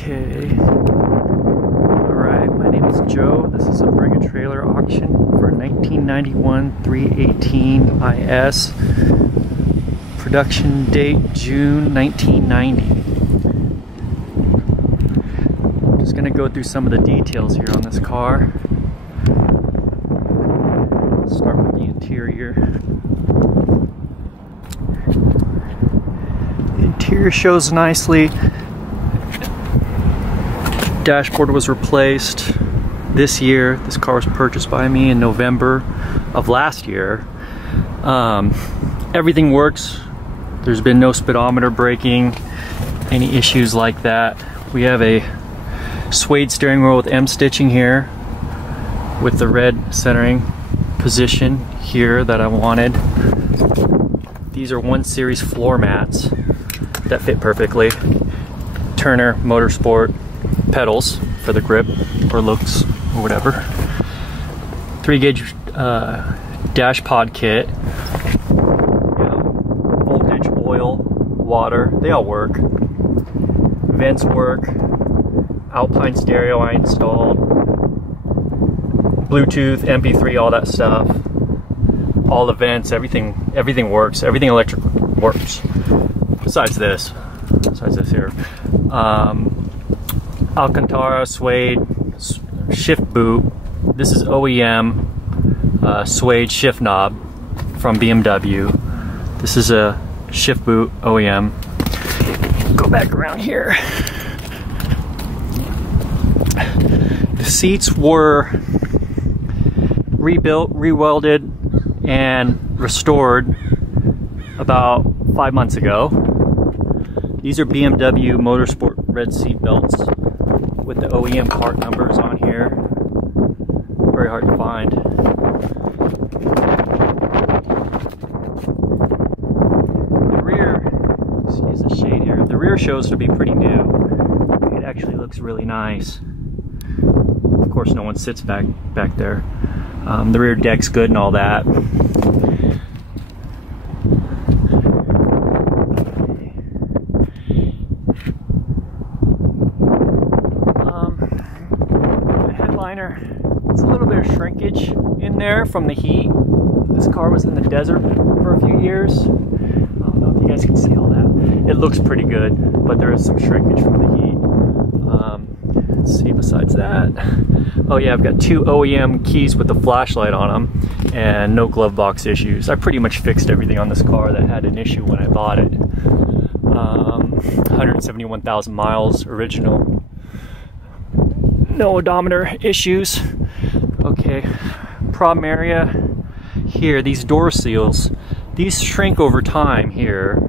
Okay. Alright, my name is Joe. This is a Bring a Trailer auction for a 1991 318 IS. Production date June 1990. I'm just going to go through some of the details here on this car. Start with the interior. The interior shows nicely. Dashboard was replaced this year. This car was purchased by me in November of last year. Everything works. There's been no speedometer braking, any issues like that. We have a suede steering wheel with M stitching here with the red centering position here that I wanted. These are 1 Series floor mats that fit perfectly. Turner Motorsport pedals for the grip or looks or whatever. 3-gauge dash pod kit. Voltage, oil, water, they all work. Vents work. Alpine stereo I installed. Bluetooth, MP3, all that stuff. All the vents, everything works. Everything electric works. Besides this here. Alcantara suede shift boot. This is OEM suede shift knob from BMW. This is a shift boot OEM. Go back around here. The seats were rebuilt, rewelded, and restored about 5 months ago. These are BMW Motorsport red seat belts with the OEM part numbers on here. Very hard to find. The rear, excuse the shade here, the rear shows to be pretty new. It actually looks really nice. Of course, no one sits back there. The rear deck's good and all that. It's a little bit of shrinkage in there from the heat. This car was in the desert for a few years. I don't know if you guys can see all that. It looks pretty good, but there is some shrinkage from the heat. Let's see besides that. Oh yeah, I've got 2 OEM keys with the flashlight on them and no glove box issues. I pretty much fixed everything on this car that had an issue when I bought it. 171,000 miles original. No odometer issues. Okay, problem area here, these door seals, these shrink over time here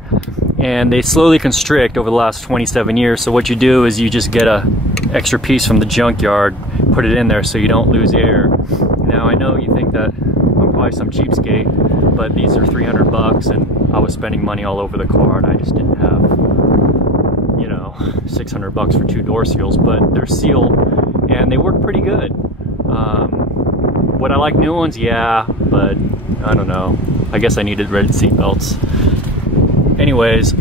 and they slowly constrict over the last 27 years. So what you do is you just get a extra piece from the junkyard, put it in there so you don't lose air. Now I know you think that I'm probably some cheapskate, but these are 300 bucks and I was spending money all over the car and I just didn't have, you know, 600 bucks for 2 door seals, but they're sealed and they work pretty good. Would I like new ones? Yeah, but I don't know. I guess I needed red seat belts. Anyways,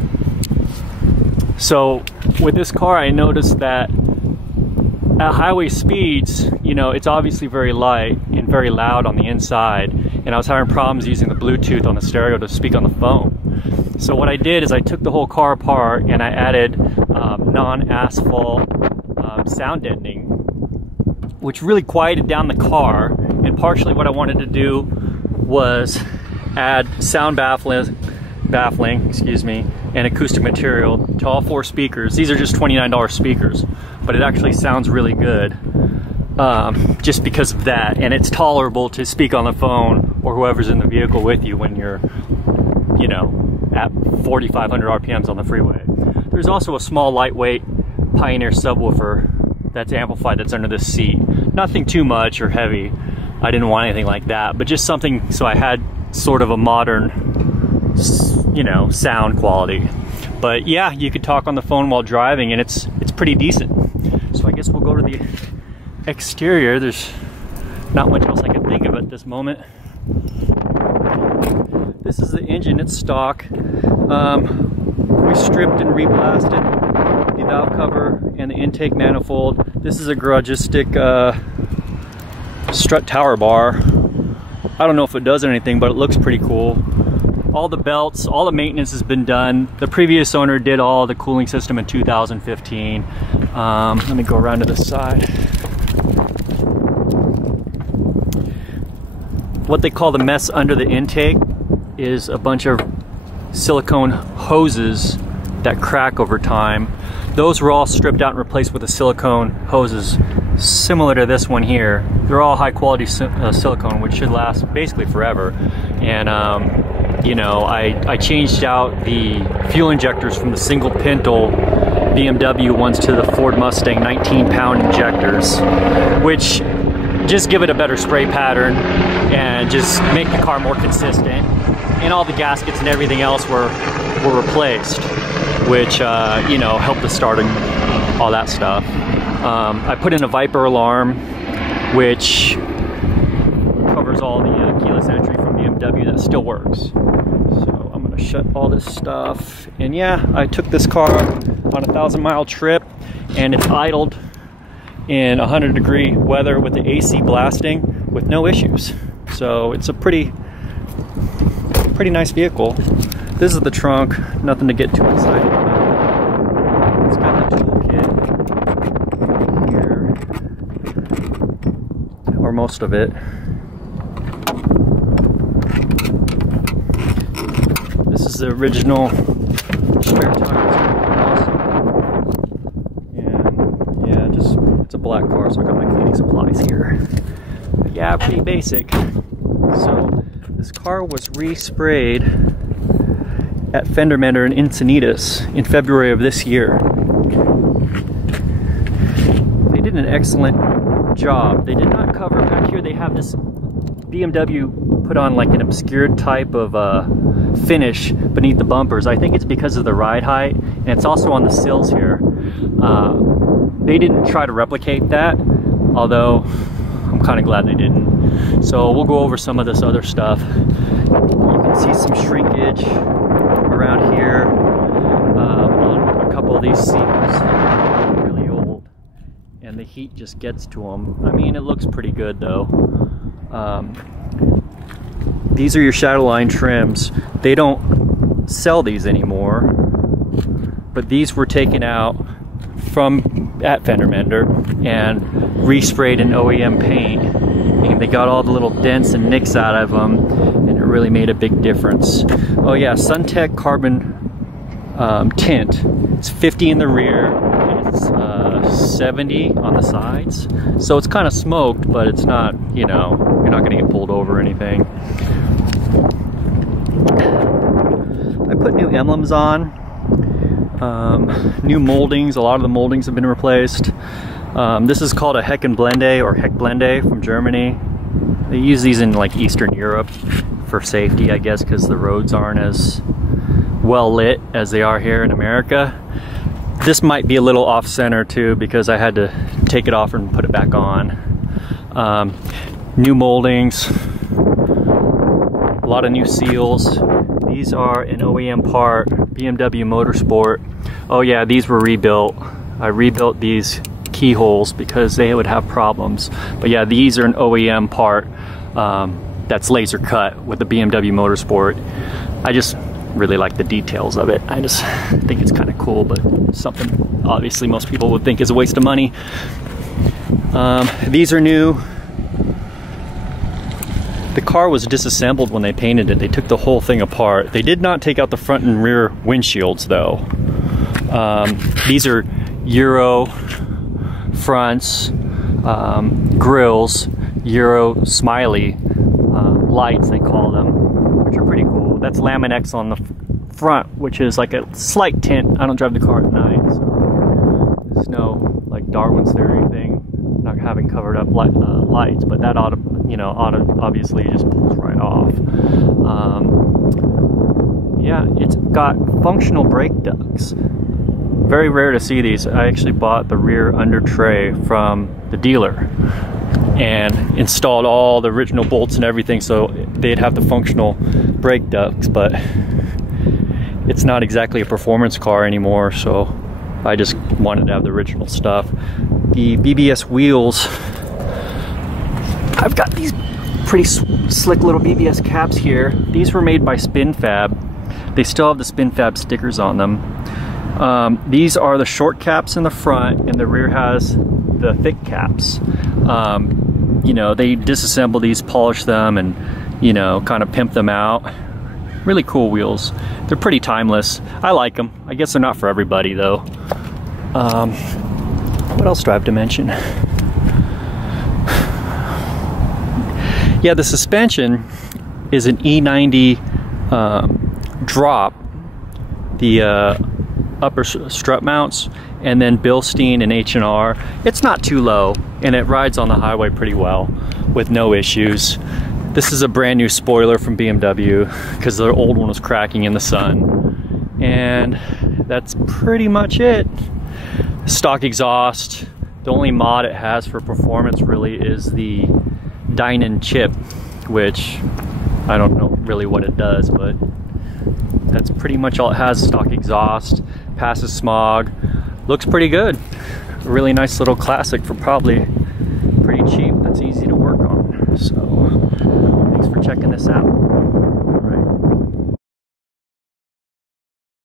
so with this car I noticed that at highway speeds, you know, it's obviously very light and very loud on the inside, and I was having problems using the Bluetooth on the stereo to speak on the phone. So what I did is I took the whole car apart and I added non-asphalt sound deadening, which really quieted down the car. And partially what I wanted to do was add sound baffling, and acoustic material to all 4 speakers. These are just $29 speakers, but it actually sounds really good just because of that. And it's tolerable to speak on the phone or whoever's in the vehicle with you when you're, you know, at 4,500 RPMs on the freeway. There's also a small lightweight Pioneer subwoofer that's amplified that's under this seat. Nothing too much or heavy. I didn't want anything like that, but just something so I had sort of a modern, you know, sound quality. But yeah, you could talk on the phone while driving and it's pretty decent. So I guess we'll go to the exterior. There's not much else I can think of at this moment. This is the engine, it's stock. We stripped and reblasted the valve cover and the intake manifold. This is a Garagistic strut tower bar. I don't know if it does anything, but it looks pretty cool. All the belts, all the maintenance has been done. The previous owner did all the cooling system in 2015. Let me go around to the side. What they call the mess under the intake is a bunch of silicone hoses that crack over time. Those were all stripped out and replaced with the silicone hoses similar to this one here. They're all high quality silicone, which should last basically forever. And you know, I changed out the fuel injectors from the single pintle BMW ones to the Ford Mustang 19-pound injectors, which just give it a better spray pattern and just make the car more consistent. And all the gaskets and everything else were replaced, which you know, helped the starting, all that stuff. I put in a Viper alarm, which covers all the keyless entry from BMW. That still works. So I'm gonna shut all this stuff. And yeah, I took this car on a 1,000-mile trip, and it's idled in 100-degree weather with the AC blasting with no issues. So it's a pretty nice vehicle. This is the trunk, nothing to get too excited about. It's got the toolkit here, or most of it. This is the original spare tires. And yeah, it's a black car, so I got my cleaning supplies here. But yeah, pretty basic. So this car was resprayed at Fender Mender in Encinitas in February of this year. They did an excellent job. They did not cover, back here they have this BMW put on like an obscured type of finish beneath the bumpers. I think it's because of the ride height, and it's also on the sills here. They didn't try to replicate that, although I'm kind of glad they didn't. So we'll go over some of this other stuff. You can see some shrinkage around here on a couple of these seats. Really old, and the heat just gets to them. I mean, it looks pretty good though. These are your Shadowline trims. They don't sell these anymore, but these were taken out at Fender Mender and resprayed in OEM paint, and they got all the little dents and nicks out of them, and it really made a big difference. Oh yeah, SunTech carbon tint. It's 50 in the rear, and it's 70 on the sides. So it's kind of smoked, but it's not, you know, you're not gonna get pulled over or anything. I put new emblems on. New moldings. A lot of the moldings have been replaced. This is called a Heckblende or Heckblende from Germany. They use these in like Eastern Europe for safety, I guess, because the roads aren't as well lit as they are here in America. This might be a little off center too, because I had to take it off and put it back on. New moldings, a lot of new seals. These are an OEM part, BMW Motorsport. Oh yeah, these were rebuilt. I rebuilt these keyholes because they would have problems. But yeah, these are an OEM part that's laser cut with the BMW Motorsport. I just really like the details of it. I just think it's kind of cool, but something obviously most people would think is a waste of money. These are new. The car was disassembled when they painted it. They took the whole thing apart. They did not take out the front and rear windshields though. These are Euro fronts, grills, Euro smiley lights they call them, which are pretty cool. That's Laminex on the front, which is like a slight tint. I don't drive the car at night, so there's no like Darwin's theory thing, not having covered up lights, but that obviously just pulls right off. Yeah, it's got functional brake ducts. Very rare to see these. I actually bought the rear under tray from the dealer and installed all the original bolts and everything so they'd have the functional brake ducts, but it's not exactly a performance car anymore, so I just wanted to have the original stuff. The BBS wheels, I've got these pretty slick little BBS caps here. These were made by SpinFab. They still have the SpinFab stickers on them. These are the short caps in the front, and the rear has the thick caps. You know, they disassemble these, polish them, and, you know, kind of pimp them out. Really cool wheels. They're pretty timeless. I like them. I guess they're not for everybody though. What else do I have to mention? Yeah, the suspension is an E90 drop. The upper strut mounts, and then Bilstein and H&R. It's not too low, and it rides on the highway pretty well with no issues. This is a brand new spoiler from BMW because their old one was cracking in the sun. And that's pretty much it. Stock exhaust. The only mod it has for performance really is the Dynon chip, which I don't know really what it does, but that's pretty much all it has. Stock exhaust, passes smog, looks pretty good. A really nice little classic for probably